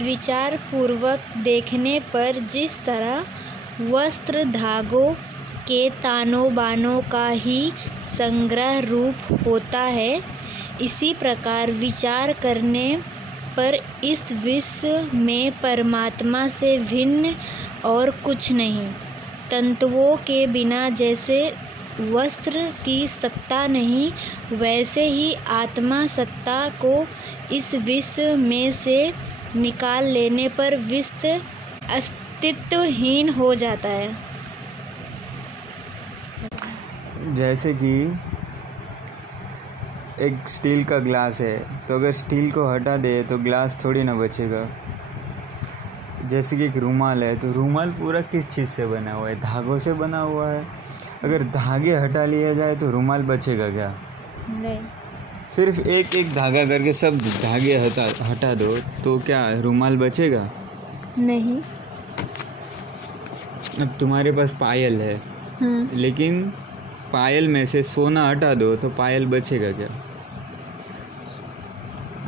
विचार पूर्वक देखने पर जिस तरह वस्त्र धागों के तानों बानों का ही संग्रह रूप होता है, इसी प्रकार विचार करने पर इस विश्व में परमात्मा से भिन्न और कुछ नहीं। तंतुओं के बिना जैसे वस्त्र की सत्ता नहीं, वैसे ही आत्मा सत्ता को इस विश्व में से निकाल लेने पर विश्व अस्तित्वहीन हो जाता है। जैसे कि एक स्टील का ग्लास है, तो अगर स्टील को हटा दे तो ग्लास थोड़ी ना बचेगा। जैसे कि एक रूमाल है, तो रूमाल पूरा किस चीज़ से बना हुआ है? धागों से बना हुआ है। अगर धागे हटा लिया जाए तो रूमाल बचेगा क्या? नहीं। सिर्फ एक एक धागा करके सब धागे हटा दो तो क्या रूमाल बचेगा? नहीं। अब तुम्हारे पास पायल है, लेकिन पायल में से सोना हटा दो तो पायल बचेगा क्या?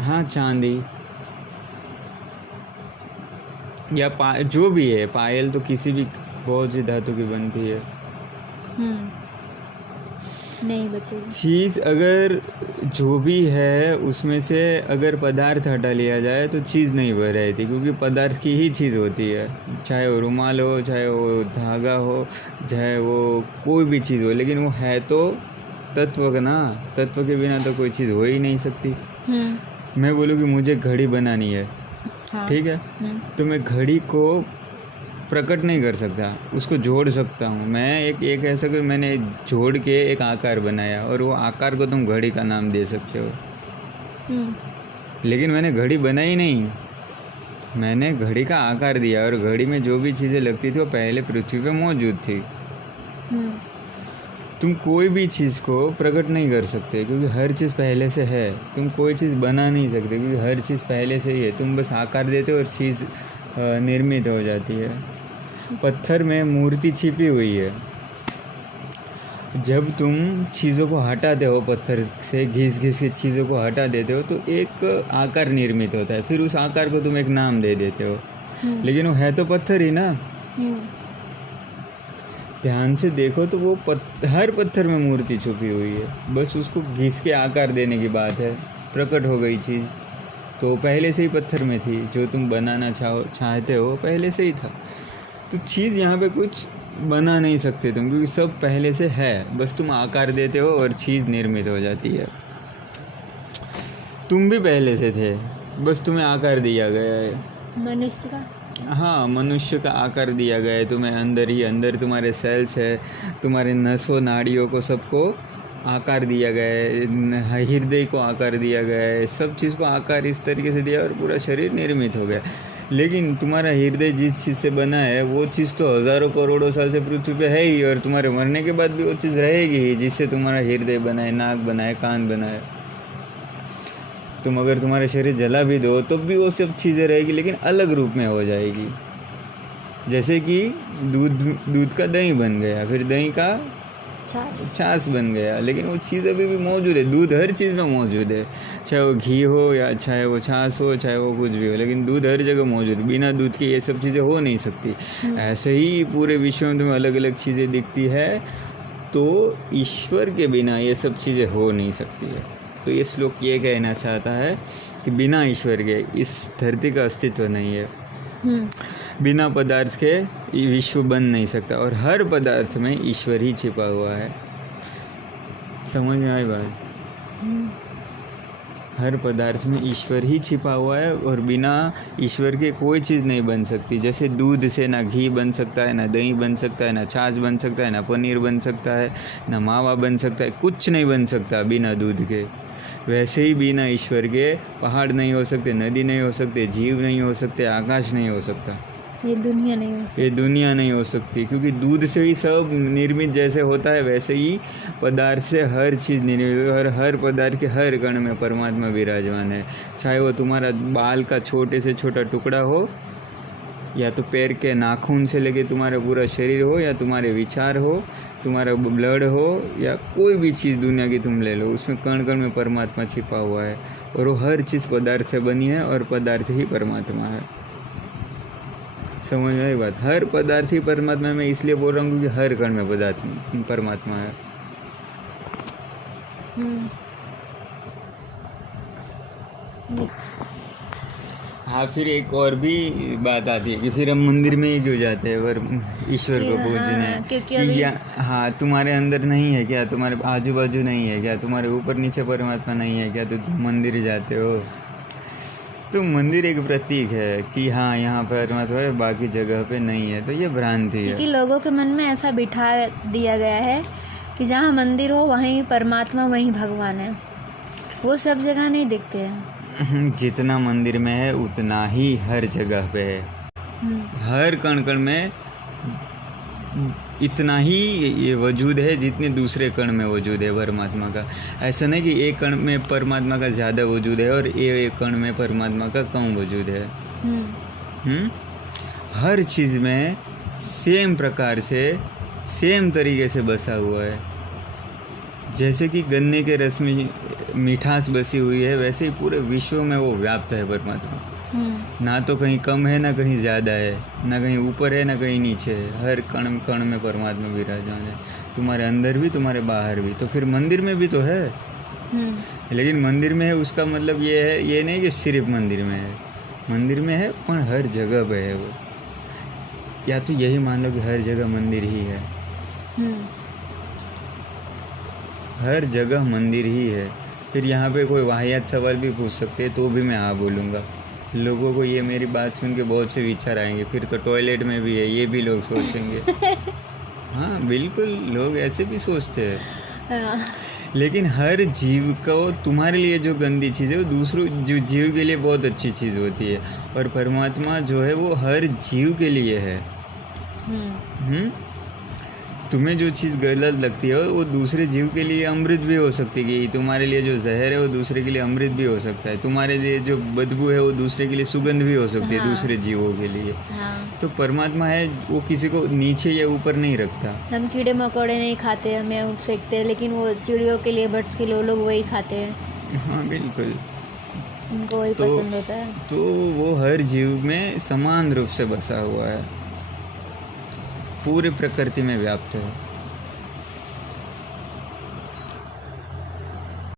हाँ, चांदी या जो भी है, पायल तो किसी भी बहुत सी धातु की बनती है। नहीं बचेगी। चीज़ अगर जो भी है उसमें से अगर पदार्थ हटा लिया जाए तो चीज़ नहीं बन रहती, क्योंकि पदार्थ की ही चीज़ होती है। चाहे वो रुमाल हो, चाहे वो धागा हो, चाहे वो कोई भी चीज़ हो, लेकिन वो है तो तत्व का ना। तत्व के बिना तो कोई चीज़ हो ही नहीं सकती। मैं बोलूँ कि मुझे घड़ी बनानी है, हाँ। ठीक है, तो मैं घड़ी को प्रकट नहीं कर सकता, उसको जोड़ सकता हूँ। मैं एक ऐसा कि मैंने जोड़ के एक आकार बनाया और वो आकार को तुम घड़ी का नाम दे सकते हो, लेकिन मैंने घड़ी बनाई नहीं, मैंने घड़ी का आकार दिया। और घड़ी में जो भी चीज़ें लगती थी वो पहले पृथ्वी पे मौजूद थी। तुम कोई भी चीज़ को प्रकट नहीं कर सकते, क्योंकि हर चीज़ पहले से है। तुम कोई चीज़ बना नहीं सकते, क्योंकि हर चीज़ पहले से ही है। तुम बस आकार देते हो और चीज़ निर्मित हो जाती है। पत्थर में मूर्ति छिपी हुई है। जब तुम चीज़ों को हटाते हो, पत्थर से घिस के चीज़ों को हटा देते हो, तो एक आकार निर्मित होता है। फिर उस आकार को तुम एक नाम दे देते हो, लेकिन वो है तो पत्थर ही ना। ध्यान से देखो तो वो हर पत्थर में मूर्ति छुपी हुई है, बस उसको घिस के आकार देने की बात है। प्रकट हो गई चीज़, तो पहले से ही पत्थर में थी। जो तुम बनाना चाहते हो पहले से ही था। तो चीज़ यहाँ पे कुछ बना नहीं सकते तुम, क्योंकि सब पहले से है। बस तुम आकार देते हो और चीज़ निर्मित हो जाती है। तुम भी पहले से थे, बस तुम्हें आकार दिया गया है। मनुष्य का, हाँ, मनुष्य का आकार दिया गया है तुम्हें। अंदर ही अंदर तुम्हारे सेल्स है, तुम्हारे नसों नाड़ियों को सबको आकार दिया गया है, हृदय को आकार दिया गया है, सब चीज़ को आकार इस तरीके से दिया और पूरा शरीर निर्मित हो गया। लेकिन तुम्हारा हृदय जिस चीज़ से बना है वो चीज़ तो हज़ारों करोड़ों साल से पृथ्वी पे है ही, और तुम्हारे मरने के बाद भी वो चीज़ रहेगी ही, जिससे तुम्हारा हृदय बना है, नाक बना है, कान बना है। तुम अगर तुम्हारा शरीर जला भी दो तो भी वो सब चीज़ें रहेगी, लेकिन अलग रूप में हो जाएगी। जैसे कि दूध का दही बन गया, फिर दही का छाछ बन गया, लेकिन वो चीज़ अभी भी मौजूद है। दूध हर चीज़ में मौजूद है, चाहे वो घी हो या चाहे वो छाछ हो, चाहे वो कुछ भी हो, लेकिन दूध हर जगह मौजूद है। बिना दूध के ये सब चीज़ें हो नहीं सकती। ऐसे ही पूरे विश्व में तुम्हें अलग अलग चीज़ें दिखती है, तो ईश्वर के बिना ये सब चीज़ें हो नहीं सकती है। तो ये श्लोक ये कहना चाहता है कि बिना ईश्वर के इस धरती का अस्तित्व नहीं है। बिना पदार्थ के विश्व बन नहीं सकता, और हर पदार्थ में ईश्वर ही छिपा हुआ है। समझ में आई बात? हर पदार्थ में ईश्वर ही छिपा हुआ है, और बिना ईश्वर के कोई चीज़ नहीं बन सकती। जैसे दूध से ना घी बन सकता है, ना दही बन सकता है, ना छाछ बन सकता है, ना पनीर बन सकता है, ना मावा बन सकता है, कुछ नहीं बन सकता बिना दूध के। वैसे ही बिना ईश्वर के पहाड़ नहीं हो सकते, नदी नहीं हो सकते, जीव नहीं हो सकते, आकाश नहीं हो सकता, ये दुनिया नहीं हो सकती। क्योंकि दूध से ही सब निर्मित जैसे होता है, वैसे ही पदार्थ से हर चीज़ निर्मित, और हर पदार्थ के हर कण में परमात्मा विराजमान है। चाहे वो तुम्हारा बाल का छोटे से छोटा टुकड़ा हो, या तो पैर के नाखून से लेके तुम्हारा पूरा शरीर हो, या तुम्हारे विचार हो, तुम्हारा ब्लड हो, या कोई भी चीज़ दुनिया की तुम ले लो, उसमें कण कण में परमात्मा छिपा हुआ है। और वो हर चीज़ पदार्थ से बनी है और पदार्थ ही परमात्मा है। समझ में आई बात? हर पदार्थ ही परमात्मा। मैं इसलिए बोल रहा हूँ कि हर कण में पदार्थ परमात्मा है। हाँ, फिर एक और भी बात आती है कि फिर हम मंदिर में ही क्यों जाते हैं पर ईश्वर को पूजने? क्योंकि कि अभी हाँ, तुम्हारे अंदर नहीं है क्या? तुम्हारे आजू बाजू नहीं है क्या? तुम्हारे ऊपर नीचे परमात्मा नहीं है क्या? तो तुम मंदिर जाते हो। तो मंदिर एक प्रतीक है कि हाँ, यहाँ परमात्मा है, बाकी जगह पे नहीं है। तो ये भ्रांति है। क्योंकि लोगों के मन में ऐसा बिठा दिया गया है कि जहाँ मंदिर हो वहीं परमात्मा, वहीं भगवान है। वो सब जगह नहीं दिखते हैं। जितना मंदिर में है उतना ही हर जगह पे है। हर कण कण में इतना ही ये वजूद है जितने दूसरे कण में वजूद है परमात्मा का। ऐसा नहीं कि एक कण में परमात्मा का ज़्यादा वजूद है और एक कण में परमात्मा का कम वजूद है। हर चीज़ में सेम प्रकार से, सेम तरीके से बसा हुआ है। जैसे कि गन्ने के रस में मिठास बसी हुई है, वैसे ही पूरे विश्व में वो व्याप्त है परमात्मा। ना तो कहीं कम है, ना कहीं ज़्यादा है, ना कहीं ऊपर है, ना कहीं नीचे है। हर कण कण में परमात्मा विराजमान है, तुम्हारे अंदर भी, तुम्हारे बाहर भी। तो फिर मंदिर में भी तो है। लेकिन मंदिर में है उसका मतलब ये है, ये नहीं कि सिर्फ मंदिर में है। मंदिर में है पर हर जगह पे है वो। या तो यही मान लो कि हर जगह मंदिर ही है। हर जगह मंदिर ही है। फिर यहाँ पे कोई वाहियात सवाल भी पूछ सकते हैं तो भी मैं हाँ बोलूँगा। लोगों को ये मेरी बात सुन के बहुत से विचार आएंगे, फिर तो टॉयलेट में भी है, ये भी लोग सोचेंगे। हाँ बिल्कुल, लोग ऐसे भी सोचते हैं। लेकिन हर जीव को, तुम्हारे लिए जो गंदी चीज़ है वो दूसरों जो जीव के लिए बहुत अच्छी चीज़ होती है। और परमात्मा जो है वो हर जीव के लिए है। तुम्हें जो चीज़ गलत लगती है वो दूसरे जीव के लिए अमृत भी हो सकती है। कि तुम्हारे लिए जो जहर है वो दूसरे के लिए अमृत भी हो सकता है। तुम्हारे लिए जो बदबू है वो दूसरे के लिए सुगंध भी हो सकती है। दूसरे जीवों के लिए। तो परमात्मा है वो किसी को नीचे या ऊपर नहीं रखता। हम कीड़े मकोड़े नहीं खाते, हमें फेंकते हैं, लेकिन वो चिड़ियों के लिए, बर्ड्स के लिए लोग वही खाते हैं। हाँ बिल्कुल, उनको वही पसंद होता है। तो वो हर जीव में समान रूप से बसा हुआ है, पूरे प्रकृति में व्याप्त है।